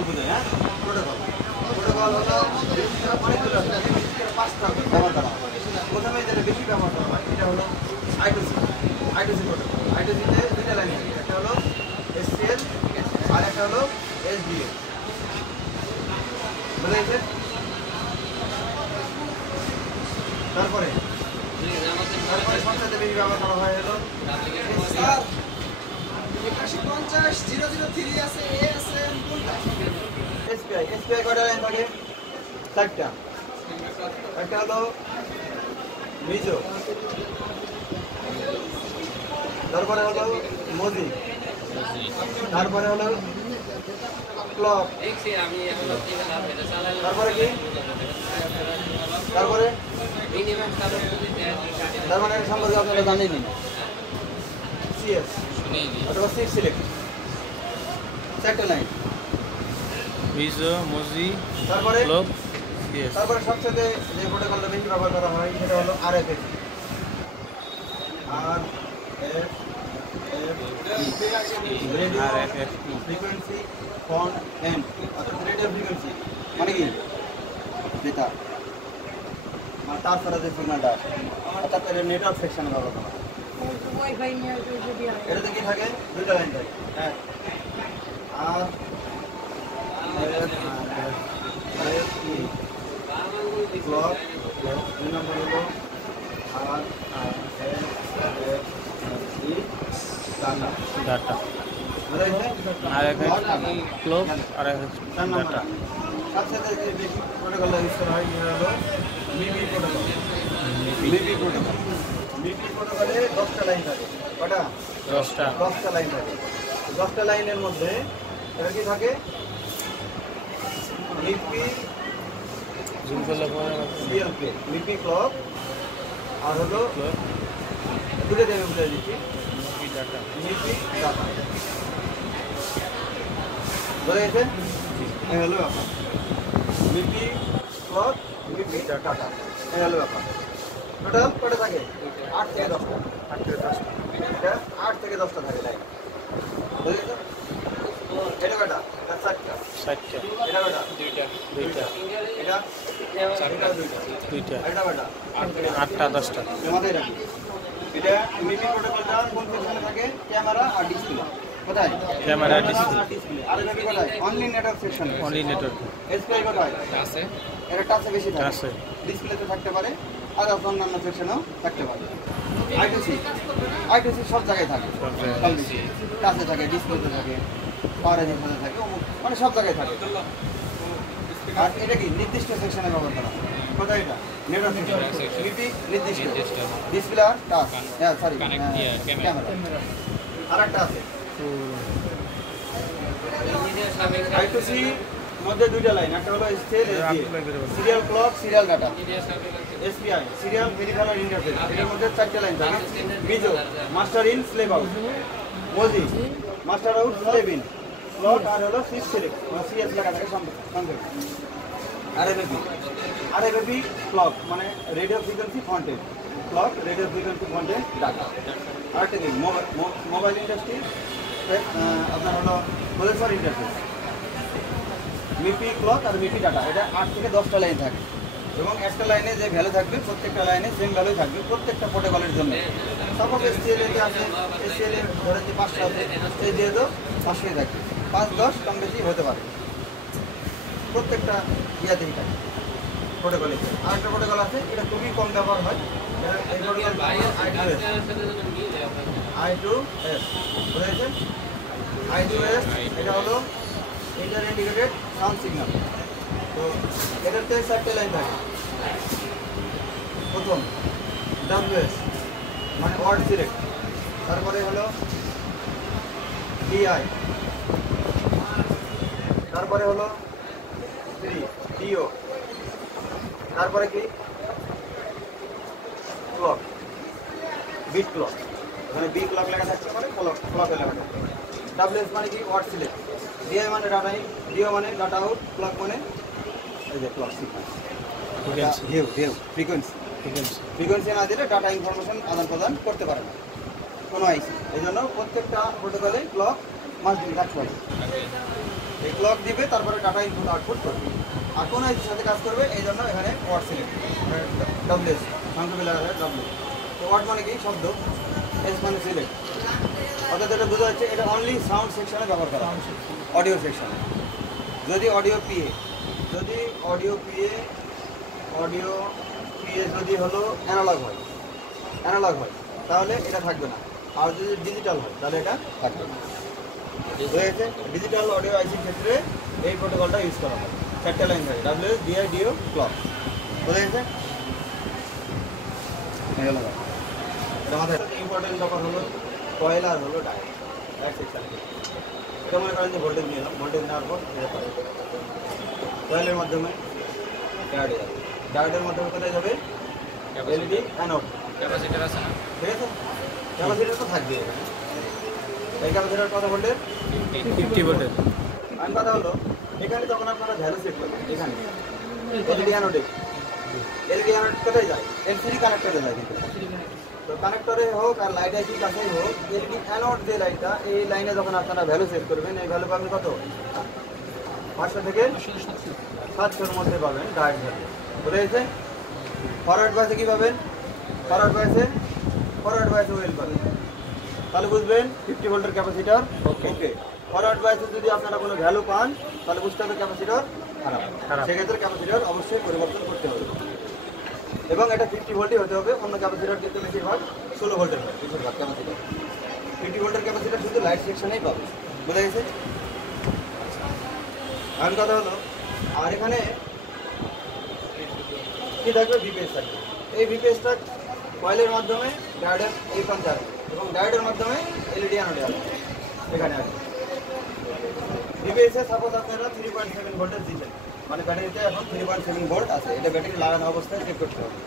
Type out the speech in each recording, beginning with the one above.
Protocol বুঝে, হ্যাঁ protocol protocol হলো অনেকগুলো আছে, পাঁচটা ব্যবহার করা হয়। প্রথমে যেটা বেশি ব্যবহার করা হয় এটা হলো I2C প্রোটোকল। I2Cতে দুইটা লাইন থাকে, একটা হলো SCL আর একটা হলো SDL। বুঝেছে? তারপরে সবচেয়ে বেশি ব্যবহার করা হয় হলো SPI। SPI কয়টা লাইন থাকে? চারটা। একটা হলো মিজো, তারপরে হলো মোজি, তারপরে হলো ক্লক, তারপরে কি তারপরে তারপরে সম্পর্কে আপনারা জানেনই CS অথবা সিক্স সিলেক্ট, চারটা লাইন মিজো, মোজি, তারপরে ক্লক, সিএস। তারপরে সবচেয়ে যে প্রোটোকলটা বেশি ব্যবহার করা হয় সেটা হলো RFSI। Radio frequency front end, অর্থাৎ রেডিও ফ্রিকোয়েন্সি মানে কি যেটা মানে তার ছাড়া যে সিগন্যালটা আসে, অর্থাৎ এটা নেটওয়ার্ক সেকশনে ব্যবহার করা হয়। এটাতে কি থাকে? দুইটা লাইন থাকে, হ্যাঁ আর ক্লক, দুই নম্বর হলো ডাটা আর ক্লক আর ডাটা। সবচেয়ে যে বেশি প্রোটোকল ইউজ করা হয় সেটা হলো মিপি প্রোটোকল। মিপি প্রোটোকল, মিপি প্রোটোকলে 10টা লাইন থাকে। কটা? 10টা লাইন থাকে। 10টা লাইনের মধ্যে এটা কি থাকে? মিপি সিএলপি, মিপি ক্লক আর হলো দুটো জায়গায় বুঝে দিচ্ছি মিপি ডাটা। বুঝে গেছে? এই হলো ব্যাপার, মিপি ক্লক, মিপি ডাটা, এই হলো ব্যাপার। টোটাল কটা থাকে? 8 থেকে 10টা। 8 থেকে 10টা থাকে লাইন। বুঝে গেছে? এটা কটা? এটা 4টা। এটা কটা? 2টা। এটা 4টা। 2টা। এটা কটা? 8টা 10টা। মাথায় রাখি। এটা মিপি প্রোটোকলটা কোন সেকশনে থাকে? ক্যামেরা আর ডিসপ্লে। কোথায়? ক্যামেরা আর ডিসপ্লে। আর এটা কি কোথায়? অনলি নেটওয়ার্ক সেকশনে। Only network. এসপিআই কোথায়? আছে। এটা টাচে বেশি থাকে। আছে। ডিসপ্লেতে থাকতে পারে আর অন্যান্য সেকশনেও থাকতে পারে। I2C সব জায়গায় থাকে। টাচে থাকে, ডিসপ্লেতে থাকে, পাওয়ার ডিসপ্লেতে থাকে, মানে সব জায়গায় থাকে। আর এটা কি নির্দিষ্ট সেকশনে ব্যবহার করা হয়? কোথায় এটা? Network section. মিপি নির্দিষ্ট। ডিসপ্লে আর টাচ, হ্যাঁ সরি ক্যামেরা। আরেকটা আছে I2C মধ্যে দুইটা লাইন, একটা হলো serial clock, serial data. SPI serial verifier interface, এর মধ্যে 4টা লাইন থাকে। MISO master in slave out, MOSI master out slave in, clock আর হলো সিক্স সিলেক্ট CS লেখা থাকে সংক্ষেপে। RFFI ক্লক মানে radio frequency front, clock radio frequency front data. আরেকটা কি মোবাইল ইন্ডাস্ট্রি আপনার হলো প্রসেসর ইন্টারফেস। মিপি ক্লক আর মিপি ডাটা, এটা 8 থেকে 10টা লাইন থাকে এবং একটা লাইনে যে ভ্যালু থাকবে প্রত্যেকটা লাইনে সেম ভ্যালু থাকবে প্রত্যেকটা প্রোটোকলের জন্য। সাপোজ SCL এতে আছে, SCL এর ধরেন যে 5টা আছে, এই দিয়ে তো 500 থাকবে, 5-10 কম বেশি হতে পারে প্রত্যেকটা ইয়াতেই থাকে প্রোটোকলে। আরেকটা প্রোটোকল আছে, এটা খুবই কম ব্যবহার হয়, এই প্রোটোকল I2S। বুঝেছে? I2S এটা হলো ইন্টার ইন্ডিকেটেড সাউন্ড সিগন্যাল। তো এটাতে 4টে লাইন থাকে। প্রথম WS মানে ওয়ার্ড সিলেক্ট, তারপরে হলো DI, তারপরে হলো DO, তারপরে কি ক্লক, বিট ক্লক, মানে বি ক্লক লেখা থাকতে পারে, ক্লকে লেখা থাকতে পারে। WS মানে কি ওয়ার্ড সিলেক্ট, DI মানে ডাটা ইন, DO মানে ডাটা আউট, ক্লক মানে এই যে ক্লক সিগন্যাল, ফ্রিকোয়েন্সি না দিলে ডাটা ইনফরমেশন আদান প্রদান করতে পারে না কোনো আইসি। এই জন্য প্রত্যেকটা প্রোটোকলে ক্লক মাস্ট বি থাকতে পারে। ক্লক দিবে, তারপরে ডাটা ইনপুট আউটপুট করবে। আর কোন আইসির সাথে কাজ করবে, এই জন্য এখানে ওয়াট সিলেক্ট, ডব্লিউএস সংক্ষেপে লেখা যায় ডব্লিউ। তো ওয়াট মানে কি শব্দ, এস মানে সিলেক্ট, অর্থাৎ এটা বোঝা যাচ্ছে এটা অনলি সাউন্ড সেকশনে ব্যবহার করা হয়, অডিও সেকশনে। যদি অডিও পিএ যদি হলো অ্যানালগ হয় তাহলে এটা থাকবে না, আর যদি ডিজিটাল হয় তাহলে এটা থাকবে না। হয়েছে, ডিজিটাল অডিও আইসির ক্ষেত্রে এই প্রোটোকলটা ইউজ করা হয়। 4টে লাইন থাকে, ডাব্লিউ ডিআই ডিও ক্লক। বোঝা গেছে? এটা আমাদের ইম্পর্টেন্ট ব্যাপার হলো কয়েল আর হলো ডায়োড সেকশন। এটা মনে করেন যে ভোল্টেজ নিলাম, ভোল্টেজ নেওয়ার পর কয়েলের মাধ্যমে ডায়োডে যাবে, ডায়োডের মাধ্যমে কোথায় যাবে, এলইডি অ্যানোড। ক্যাপাসিটর আছে না? ঠিক আছে, ক্যাপাসিটর তো থাকবে এখানে। এই ক্যাপাসিটর কত ভোল্টের? 50 ভোল্টের। আর কথা হলো এখানে যখন আপনারা ভ্যালু সেট করবেন, এখানে এলইডি অ্যানোডে, এলইডি অ্যানোড কোথায় যায়, এলসিডি কানেক্টরে যায়। কিন্তু তো কানেক্টরে হোক আর লাইট আইসির কাছেই হোক, এলইডি অ্যানোড যে লাইনটা, এই লাইনে যখন আপনারা ভ্যালু সেট করবেন, এই ভ্যালু পাবেন কত, 500 থেকে 700-র মধ্যে পাবেন ডায়োড ভ্যালু। বুঝে গেছে? ফরওয়ার্ড বাসে কী পাবেন, ফরওয়ার্ড বাসে ওয়েল পাবেন। তাহলে বুঝবেন 50 ভোল্টের ক্যাপাসিটর ওকে। ফরওয়ার্ড বাসে যদি আপনারা কোনো ভ্যালু পান তাহলে বুঝতে হবে ক্যাপাসিটর খারাপ, সেক্ষেত্রে ক্যাপাসিটর অবশ্যই পরিবর্তন করতে হবে। এবং এটা 50 ভোল্টই হতে হবে, অন্য ক্যাপাসিটর কিন্তু বেশিরভাগ 16 ভোল্টের হয়, বেশিরভাগ ক্যাপাসিটর। 50 ভোল্টের ক্যাপাসিটর শুধু লাইট সেকশনেই পাবে। বুঝে গেছে? আর কথা হলো, আর এখানে কি থাকবে, ভিপিএস থাকবে। এই ভিপিএসটা কয়েলের মাধ্যমে ডায়োডের এই প্রান্তে আসবে এবং ডায়োডের মাধ্যমে এলইডি অ্যানোডে আসবে এখানে আসবে। ভিপিএসে সাপোজ আপনারা 3.7 ভোল্টেজ দিচ্ছেন, মানে ব্যাটারিতে এখন 3.7 ভোল্ট আছে, এটা ব্যাটারি লাগানো অবস্থায় চেক করতে হবে।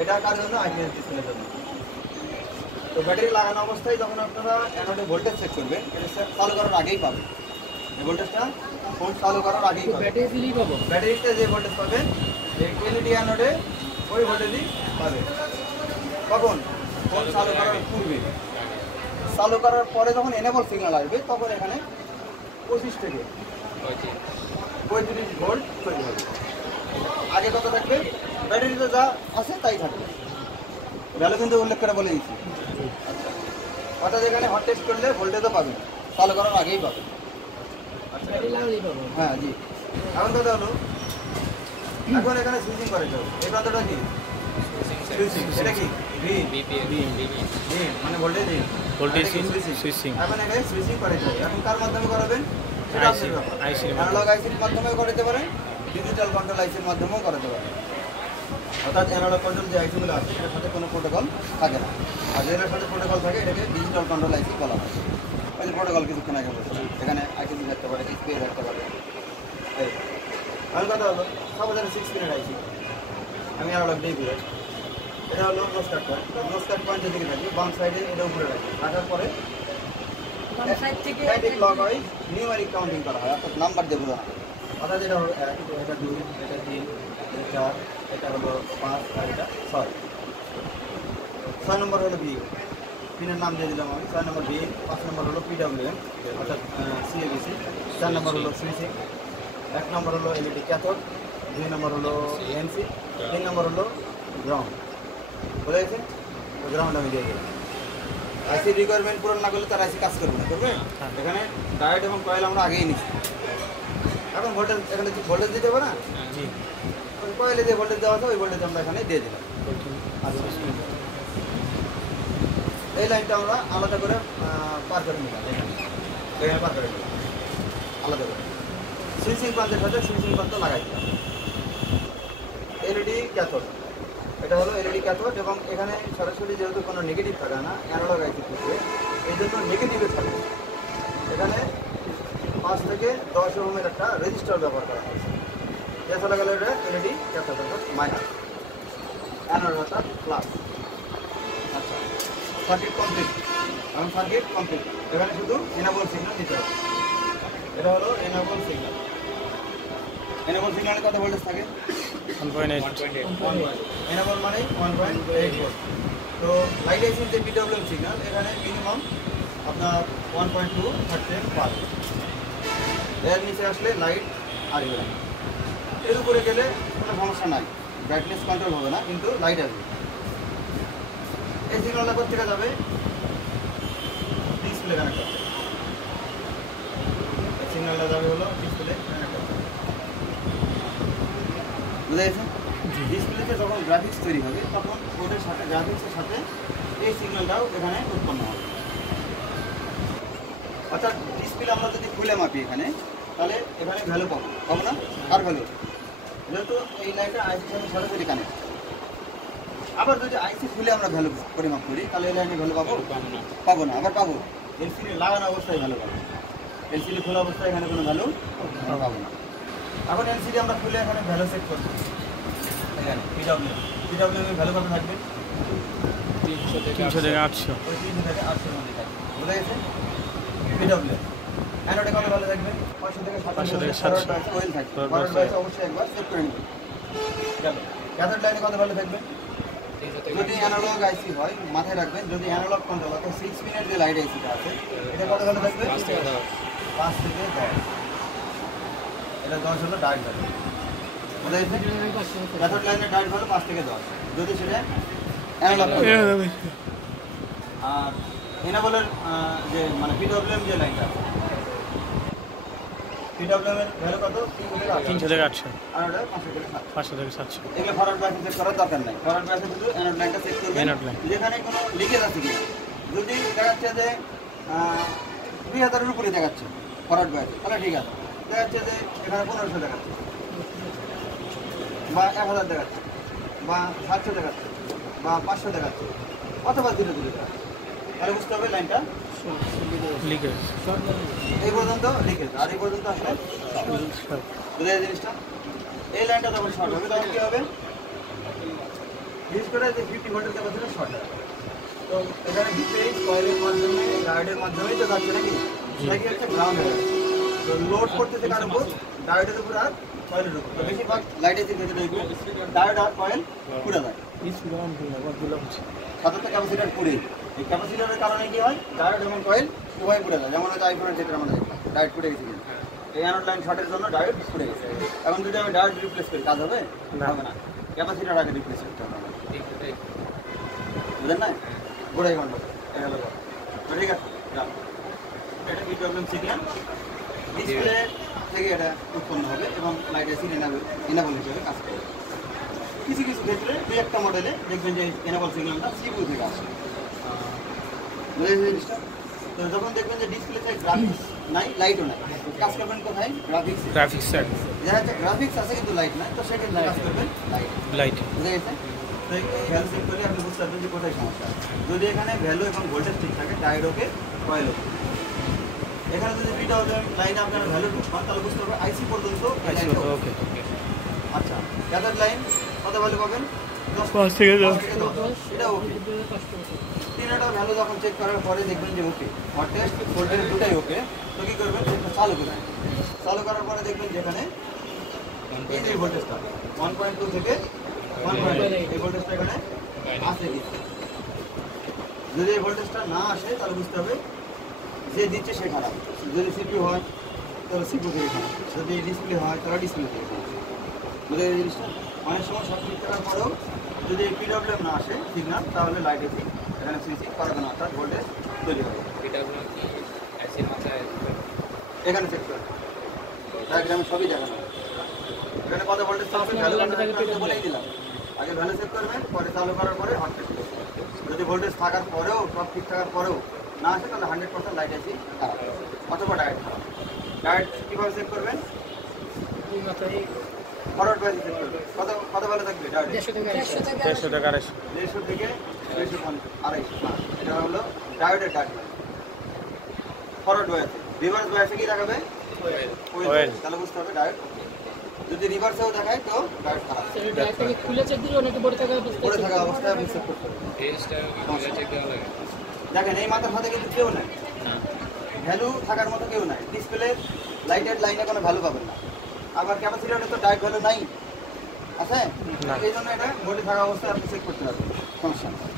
এটা কার জন্য, আইপিএস ডিসপ্লের জন্য। তো ব্যাটারি লাগানো অবস্থায় যখন আপনারা অ্যানোডে ভোল্টেজ চেক করবেন, এটা চালু করার আগেই পাবেন, এই ভোল্টেজটা ফোন চালু করার আগেই পাবেন। ব্যাটারিতে যে ভোল্টেজ পাবেন এই এলইডি অ্যানোডে ওই ভোল্টেজই পাবে। কখন, ফোন চালু করার পূর্বে। চালু করার পরে যখন এনেবল সিগন্যাল আসবে তখন এখানে 25 থেকে 35 ভোল্ট তৈরি হবে। আগে কত থাকবে, ব্যাটারিতে যা আছে তাই থাকবে, ভ্যালু কিন্তু উল্লেখ করে বলে দিচ্ছি। আচ্ছা, অর্থাৎ এখানে হট টেস্ট করলে ভোল্টেজও পাবেন, চালু করার আগেই পাবেন। হ্যাঁ জি। এখন কথা হলো, এখন এখানে সুইচিং করে যাবে। এই কথাটা কি, সুইচিং, এটা কি মানে ভোল্টেজ সুইচিং। এখন এখানে সুইচিং করে যাবে। এখন কার মাধ্যমে করাবেন, অ্যানালগ আইসির মাধ্যমেও করাতে পারেন, ডিজিটাল কন্ট্রোল আইসির মাধ্যমেও করাতে পারেন। অর্থাৎ অ্যানালগ কন্ট্রোল যে আইসিগুলো আছে এটার সাথে কোনো প্রোটোকল থাকে না, আর যেটার সাথে প্রোটোকল থাকে এটাকে ডিজিটাল কন্ট্রোল আইসি বলা হয়। ওই যে প্রোটোকল কিছুক্ষণ আগে বলছে, এখানে আইসিবি থাকতে পারে, এসপিআই থাকতে পারে। এই আমি কথা হলো, সব 6 পিনের আইসি, আমি অ্যানালগ দিয়ে দিই। এটা হলো নোস্টার পয়েন্ট, নোস্টার পয়েন্টের দিকে থাকি, বাম সাইডে এটা উপরে রাখি, রাখার পরে ক্লক ওয়াইজ নিউমেরিক কাউন্টিং করা হয়, অর্থাৎ নাম্বার দিয়ে বোঝানো হয়। অর্থাৎ এটা হলো 1, এটা 2, এটা 3, এটা 4, এটা হলো 5, আর এটা 6। 6 নম্বর হলো বি, পিনের নাম দিয়ে দিলাম আমি। 6 নম্বর বি, 5 নম্বর হলো পিডব্লিউএম অর্থাৎ সিএবিসি, 4 নম্বর হলো সুইচিং, 1 নম্বর হলো এলইডি ক্যাথোড, 2 নম্বর হলো এনসি, 3 নম্বর হলো গ্রাউন্ড। বোঝা গেছে? গ্রাউন্ড আমি দিয়ে দিলাম। আইসি রিকোয়ারমেন্ট পূরণ না করলে তার আইসি কাজ করবে না, করবে। এখানে ডায়োড এবং কয়েল আমরা আগেই নিচ্ছি। এখন ভোল্টেজ, এখানে কি ভোল্টেজ দিতে হবে না, ওই কয়েলে যে ভোল্টেজ দেওয়া আছে ওই ভোল্টেজ আমরা এখানে দিয়ে দিলাম। এই লাইনটা আমরা আলাদা করে পার করে নিলাম, এখানে পার করে নিলাম আলাদা করে। সুইচিং প্রান্তের সাথে সুইচিং প্রান্ত লাগাই দিলাম। এলইডি ক্যাথোড, এটা হলো এলইডি ক্যাথোড, এবং এখানে সরাসরি যেহেতু কোনো নেগেটিভ থাকে না অ্যানালগ আইসি থেকে, এই জন্য নেগেটিভে থাকে। এখানে 5 থেকে 10 ওহমের একটা রেজিস্টার ব্যবহার করা হয়েছে। এ চলে গেল এটা এলইডি ক্যাথোড অর্থাৎ মাইনাস, অ্যানোড অর্থাৎ প্লাস। আচ্ছা, সার্কিট কমপ্লিট। এখন সার্কিট কমপ্লিট, এখানে শুধু এনাবল সিগন্যাল দিতে হবে। এটা হলো এনাবল সিগন্যাল। এনাবল সিগন্যালে কত ভোল্টেজ থাকে, 1.8। এনাবল মানে 1.8 ভোল্ট। তো লাইট আইসির যে পিডব্লিউএম সিগন্যাল, এখানে মিনিমাম আপনার 1.2 থাকতে পারে। এর নিচে আসলে লাইট আসবে না। এর উপরে গেলে কোনো সমস্যা নাই, ব্রাইটনেস কন্ট্রোল হবে না, কিন্তু লাইট আসবে। এই সিগন্যালটা কোথা থেকে যাবে? ডিসপ্লে কানেক্ট করতে। এই সিগন্যালটা যাবে হলো ডিসপ্লে কানেক্ট করতে। বুঝা গেছে? ডিসপ্লেতে যখন গ্রাফিক্স তৈরি হবে তখন ওদের সাথে গ্রাফিক্সের সাথে এই সিগন্যালটাও এখানে উৎপন্ন হবে। অর্থাৎ ডিসপ্লে আমরা যদি খুলে মাপি এখানে, তাহলে এখানে ভ্যালু পাবো না? আর ভ্যালু যেহেতু এই লাইনটা আইসির সাথে সরাসরি কানেক্ট। আবার যদি আইসি খুলে আমরা ভ্যালু পরিমাপ করি তাহলে এই লাইনে ভ্যালু পাবো না। আবার পাবো এলসিডি লাগানো অবস্থায় ভ্যালু পাবো। এলসিডি খোলা অবস্থায় এখানে কোনো ভ্যালু পাবো না। এখন এলসিডি আমরা খুলে এখানে ভ্যালু সেট করবো। এখানে পিডব্লিউএম ভ্যালু কত থাকবে? 300 থেকে 800। ওই 300 থেকে 800 মধ্যে থাকবে। বুঝা গেছে? পিডব্লিউএম অ্যানোডে কত ভ্যালু থাকবে? 500 থেকে 700 কোয়েল থাকবে। ফরওয়ার্ড বাইস অবশ্যই একবার চেক করে নিন। চলো ক্যাথোড লাইনে কত ভ্যালু থাকবে? যদি অ্যানালগ আইসি হয় মাথায় রাখবেন, যদি অ্যানালগ কন্ট্রোল অর্থাৎ 6 পিনের যে লাইট আইসিটা আছে এটা কত ভ্যালু থাকবে? 5 থেকে 10। এটা 10 হলো ডায়োড ভ্যালু। বুঝা গেছে? ক্যাথোড লাইনের ডায়োড ভ্যালু 5 থেকে 10 যদি সেটা অ্যানালগ। আর এনাবলের যে মানে পিডব্লিউএম যে লাইনটা আছে, পিডব্লিউএম এর ভ্যালু কত? 300 থেকে 800। আর ওটা 500 থেকে 700। 500 থেকে 700। এগুলো ফরওয়ার্ড বাইসে চেক করার দরকার নাই। ফরওয়ার্ড বাইসে শুধু অ্যানোড লাইনটা চেক করবেন, অ্যানোড লাইন। যেখানে কোনো লিকেজ আছে কিনা। যদি দেখাচ্ছে যে 2000 এর উপরে দেখাচ্ছে ফরওয়ার্ড বাইসে, তাহলে ঠিক আছে। দেখাচ্ছে যে এখানে 1500 দেখাচ্ছে বা 1000 দেখাচ্ছে বা 700 দেখাচ্ছে বা 500 দেখাচ্ছে অথবা 0 দেখাচ্ছে, তাহলে বুঝতে হবে লাইনটা লিকেজ। এই পর্যন্ত লিকেজ আর এই পর্যন্ত আসলে বুঝে যায় জিনিসটা। এই লাইনটা যখন শর্ট হবে তখন কী হবে? বিশেষ করে যে 50 ভোল্টের ক্যাপাসিটর শর্ট হবে, তো এখানে ভিতরেই কয়েলের মাধ্যমে ডায়োডের মাধ্যমেই তো যাচ্ছে নাকি, সেটা কি হচ্ছে গ্রাউন্ড হয়ে যাচ্ছে। তো লোড করতেছে কার উপর? ডায়োডের উপর আর কয়েলের উপর। তো বেশিরভাগ লাইটের ক্ষেত্রে দেখবে ডায়োড আর কয়েল পুড়ে যায়, সাধারণত ক্যাপাসিটর পুড়ে। এই ক্যাপাসিটরের কারণে কি হয়? ডায়োড এবং কয়েল উভয় পুড়ে যায়। যেমন হচ্ছে আইফোনের ক্ষেত্রে আমরা দেখলাম ডায়োড পুড়ে গেছে। এই অ্যানোড লাইন শর্টের জন্য ডায়োড পুড়ে গেছে। এখন যদি আমি ডায়োড রিপ্লেস করি কাজ হবে? হবে না। ক্যাপাসিটর আগে রিপ্লেস করতে হবে। বুঝলেন না? গোড়াই গন্ডগোল এটা হলো। ঠিক আছে, এটা পিডব্লিউএম সিগন্যাল ডিসপ্লে থেকে এটা উৎপন্ন হবে এবং লাইট এসি এনাবল হিসেবে কাজ করবে। কিছু কিছু ক্ষেত্রে দুই একটা মডেলে দেখবেন যে এনাবল সিগন্যালটা সিপিইউ থেকে আসে। বুঝেছেন জিনিসটা? তো যখন দেখবেন যে ডিসপ্লেতে গ্রাফিক্স নাই, লাইটও নাই, কাজ করবেন কোথায়? Graphics set. দেখা যাচ্ছে গ্রাফিক্স আছে কিন্তু লাইট নাই, তো সেক্ষেত্রে কাজ করবেন লাইট। বুঝে গেছে? তো ভ্যালু চেক করলে আপনি বুঝতে পারবেন যে কোথায় সমস্যা। যদি এখানে ভ্যালু এবং ভোল্টেজ ঠিক থাকে ডায়োড ওকে, কয়েল ওকে। এখানে যদি পিডব্লিউএম লাইনে আপনারা ভ্যালু ঠিক পান তাহলে বুঝতে পারবেন আইসি পর্যন্ত ওকে। আচ্ছা, ক্যাথোড লাইন কত ভ্যালু পাবেন? 5 থেকে 10। এটা ওকে। তিনটা ভ্যালু যখন চেক করার পরে দেখবেন যে ওকে, ভোল্টেজ ভোল্টেজ দুটাই ওকে, তো কী করবেন? সেটা চালু করবেন। চালু করার পরে দেখবেন যেখানে এই যে ভোল্টেজটা 1.2 থেকে 1.8 এই ভোল্টেজটা এখানে আসে কি। যদি এই ভোল্টেজটা না আসে তাহলে বুঝতে হবে যে দিচ্ছে সে খারাপ। যদি সিপিইউ হয় তাহলে সিপিইউ থেকে খারাপ, যদি ডিসপ্লে হয় তাহলে ডিসপ্লে থেকে খারাপ। বুঝে এই জিনিসটা? অনেক সময় সব ঠিক করার পরেও যদি পিডব্লিউএম না আসে সিগন্যাল তাহলে লাইট এসি এখানে সুইচিং করাবে না, অর্থাৎ ভোল্টেজ তৈরি হবে। এখানে চেক করবে, ডায়াগ্রামে সবই দেখানো হবে। এখানে কত ভোল্টেজ থাকবে ভ্যালু বলেই দিলাম। আগে ভ্যালু চেক করবেন, পরে চালু করার পরে হট টেস্ট করবেন। যদি ভোল্টেজ থাকার পরেও সব ঠিক থাকার পরেও না আসে তাহলে 100% লাইট এসি খারাপ অথবা ডায়োড খারাপ। ডায়োড কীভাবে চেক করবেন? ফরওয়ার্ড বাইসে চেক করবেন। কত ভ্যালু থাকবে ডায়োড? 150 থেকে 250। 150 থেকে 250। এটা হলো ডায়োডের ডায়োড। ফরওয়ার্ড বাইসে, রিভার্স বাইসে কি দেখাবে? ওয়েল। তাহলে বুঝতে হবে ডায়োড। যদি রিভার্সেও দেখায় তো ডায়োড খারাপ। ডায়োডটাকে খুলে চেক দিলে অনেকে পড়ে থাকা অবস্থায় আপনি চেক করতে হবে। দেখেন এই মাথার সাথে কিন্তু কেউ নাই, ভ্যালু থাকার মতো কেউ নাই। ডিসপ্লে লাইটের লাইনে কোনো ভ্যালু পাবেন না। আবার ক্যাপাসিটরে তো ডায়োড ভ্যালু নাই, আছে? এই জন্য এটা ভোল্টেজ থাকা অবস্থায় আপনি চেক করতে পারবেন, সমস্যা নেই।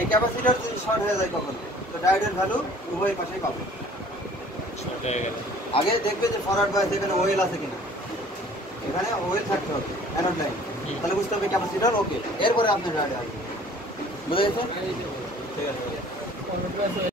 এই ক্যাপাসিটর যদি শর্ট হয়ে যায় কখনো তো ডায়োডের ভ্যালু উভয় পাশেই পাবেন। হয়ে গেল। আগে দেখবে যে ফরওয়ার্ড বায়াস এখানে ওয়েল আছে কিনা, এখানে ওয়েল থাকতে হবে অ্যানোড লাইন, তাহলে বুঝতে হবে ক্যাপাসিটর ওকে, এরপরে আপনার রাডে আসবে। বুঝা গেছে? ঠিক আছে।